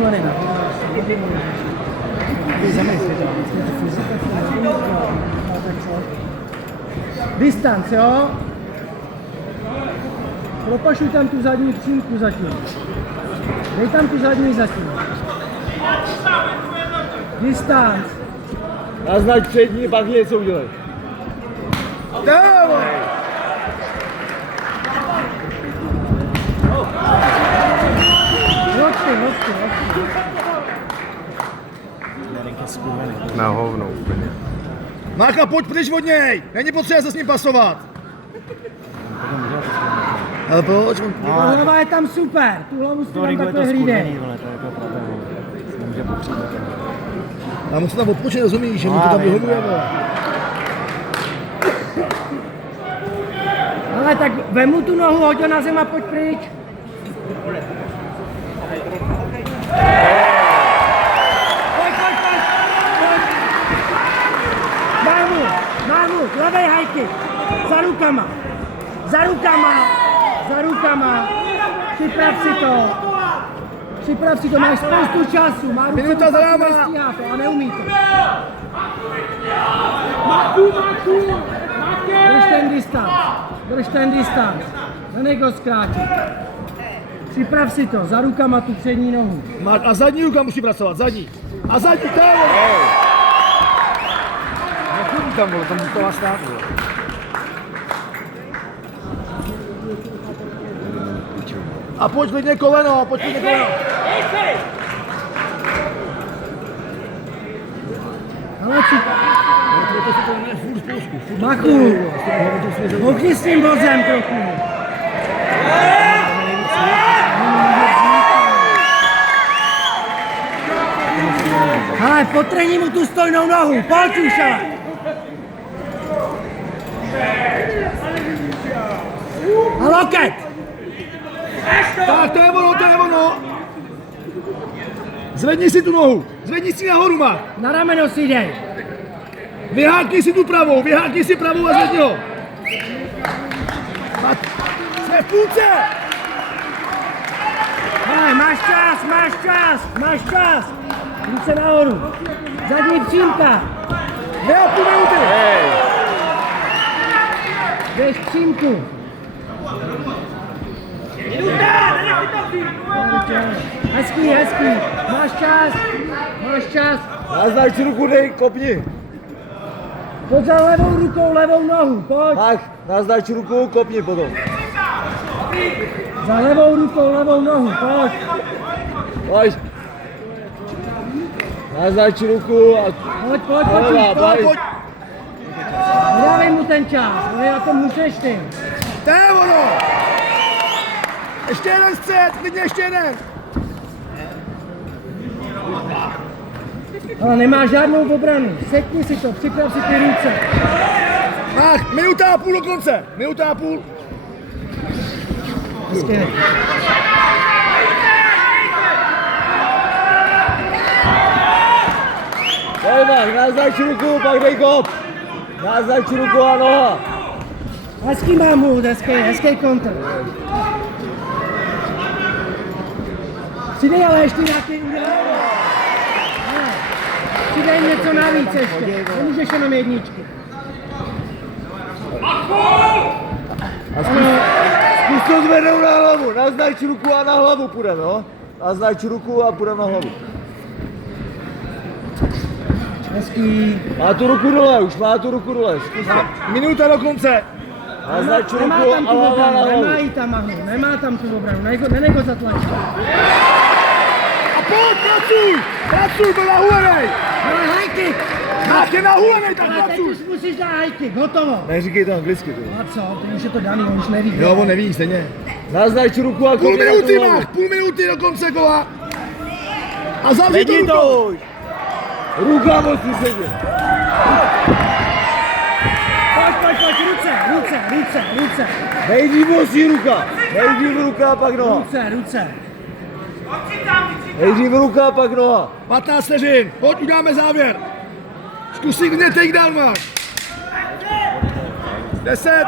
Takhle nejde. Distanc, jo? Propašuj tam tu zadní přímku zatím. Dej tam tu zadní zatím. Distanc. Naznač přední, pak něco udělej. Hoďte. Na hovno úplně. Mácha, pojď pryč od něj! Není potřeba se s ním pasovat! Ale proč? Hlava je tam super, tu hlavu si tam takhle hlídej. Já musím tam odpočít, rozumíš, že mu to tam vyhoduje, vole. Ale tak vemu tu nohu, hoď ho na zem a pojď pryč. Pojď. Mámu, levej hajky. Za rukama. Připrav si to, máš spoustu času. Minuta za náma. A neumí to. Drž ten distanc. Nenech ho zkrátit. Připrav si to, za rukama tu přední nohu. A zadní ruka musí pracovat, zadní. A zadní, tam! Nechodí tam, vole, tam to má stát, vole. A pojď klidně koleno, Ale si... Machu, hochni s tím vozem trochu. Ale potréni mu tu stojnou nohu, pojď už ale. A loket. Tak, to je ono. Zvedni si tu nohu, zvedni si nahoru, má. Na rameno si dej. Vyhákni si tu pravou, a zvedni ho. Jsme v půlce. Hele, máš čas. Ruce nahoru. Zadní přímka. 2,5 minuty. Jdeš přímku. Hezký. Máš čas. Naznač ruku, dej, kopni. Pojď za levou rukou, levou nohu, pojď. Tak, naznač ruku, kopni potom. Za levou rukou, levou nohu, pojď. Pojď. Naznač ruku a... Pojď. Nedávej mu ten čas, ale na to můžeš ty. To je ono. Ještě jeden střed, klidně ještě jeden. Ale nemá žádnou obranu, sekni si to, připrav si ty ruce. Tak, 1,5 minuty do konce, 1,5 minuty. Hezky. Dejme, naznač ruku, pak dej kop. Naznač ruku a noha. Hezký Mahmud, hezký kontr. Přidej ale ještě nějaký udělání. Přidej něco navíc ještě, nemůžeš jenom jedničky. A zkus to zvednout na hlavu, naznač ruku a na hlavu půjdeme, no? Naznač ruku a půjdeme na hlavu. Hezký. Má tu ruku dole, zkus to. Minuta do konce. Naznač ruku a hlava na hlavu. Nemá jí tam Mahmud, nemá tam tu obranu, nenech ho zatlačit. A pojď, pracuj, byl nahulenej. Ale high kick. Tak je nahulenej, tak Ale teď pracuj. už musíš dát high kick, hotovo. Neříkej to anglicky, ty. A co, teď už je to daný, on už neví. Jo, on neví stejně. Naznač ruku a kopni na tu hlavu. Půl minuty do konce kola. A zavři tu ruku. Ruka musí sedět. Pojď, ruce. Nejdřív musí ruka. Nejdřív ruka, pak noha. Ruce. Nejdřív ruka, pak noha. 15 vteřin, pojď, udáme závěr. Zkusí, kde takedown máš. 10.